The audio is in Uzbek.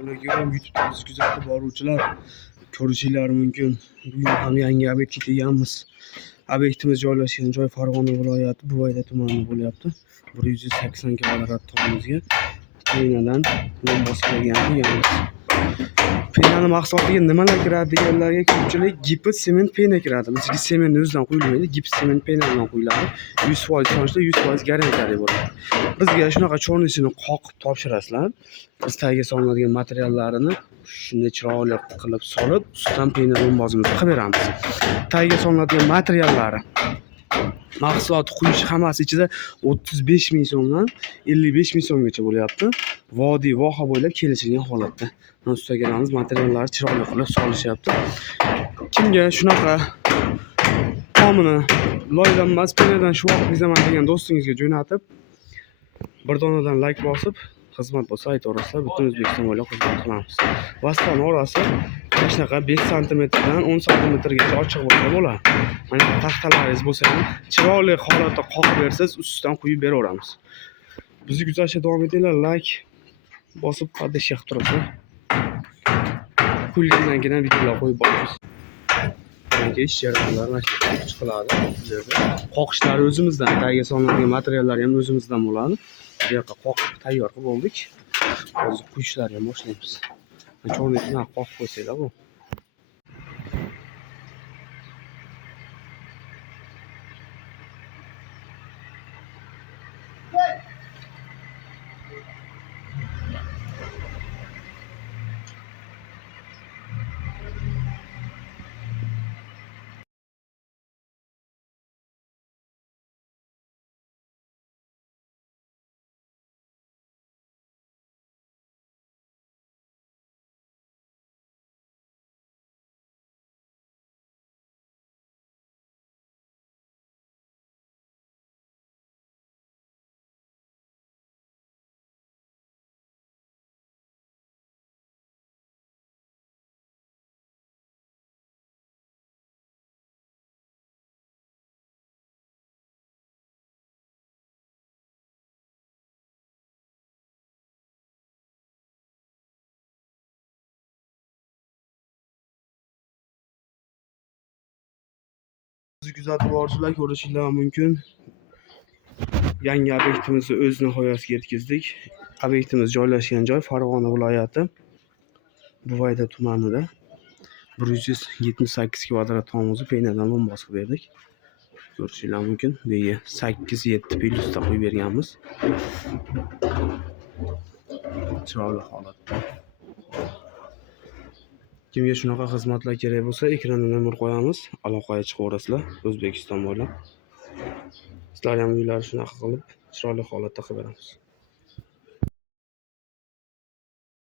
Assalomu YouTube kuzatib boruvchilar, ko'rishingiz mumkin. Bugun ham yangi obyektga kelganmiz. Obyektimiz joylashgan joy Farg'ona viloyati Buvayda tumanida bo'lyapti. 180 kvadrat tomimizga penadan lombos kelganmiz. Penani mahsulotiga nimalar kiradi deganlarga ko'pchilik gips, sement, pena kiradi. Bizga sement o'zidan quyilmaydi, gips, sement, penadan quyiladi. 100% ishonchli, 100% garantiyali bo'ladi. Bizga shunaqa chornisini qoqib topshirasizlar. Biz tagiga solinadigan materiallarini shunday chiroyli qilib solib, ustidan pena lombozimizni qilib beramiz. Tagiga solinadigan materiallari mahsulot quyish hammasi ichida 35 ming so'mdan 55 ming so'mgacha bo'lyapti. Vodiy voha bo'ylab kelishilgan holatda. Ustalarimiz materiallarni chiroyli qilib solishyapti. Kimga shunaqa tomini loydan emas, penadan shu vaqt bizaman degan do'stingizga jo'natib, bir donadan like bosib, xizmat bo'lsa aytaverasizlar, butun O'zbekiston bo'ylab xizmat qilamiz. Vasfani orasi mana shunaqa 5 sm dan 10 sm gacha ochiq bo'lsa bo'ladi. Mana taxtalaringiz bo'lsa ham chiroyli holatda qoqib bersangiz, ustidan quyib beraveramiz. Bizni kuzatishda davom etinglar, like bosib qaddish yoqib turasizlar. Quyilgandan keyin videolar qo'yib boramiz. Yangi ish jarayonlari mana shu chiqiladi. Qoqishlari o'zimizdan, tagiga solinadigan materiallari ham o'zimizdan bo'ladi. Bu yoqqa qoqib tayyor qilib oldik. Hozir quyishlarni ham boshlaymiz. Chornikni qoqib qo'ysanglar bu. Bizni kuzatib boruvchilar ko'rishingiz mumkin. Yangi obyektimizni o'z nihoyasiga yetkazdik. Obyektimiz joylashgan joy Farg'ona viloyati Buvayda tumanida 178 kvadrat tomimizni penadan lombos qilib berdik. Ko'rishingiz mumkin. Bu yerga 8-7 plyusda qo'yib berganmiz. Chiroyli holatda. Kimga shunaqa xizmatlar kerak bo'lsa, ekranda nomer qo'yamiz, aloqaga chiqaverasizlar O'zbekiston bo'ylab. Sizlar ham uylarni shunaqa qilib chiroyli holatda qilib beramiz.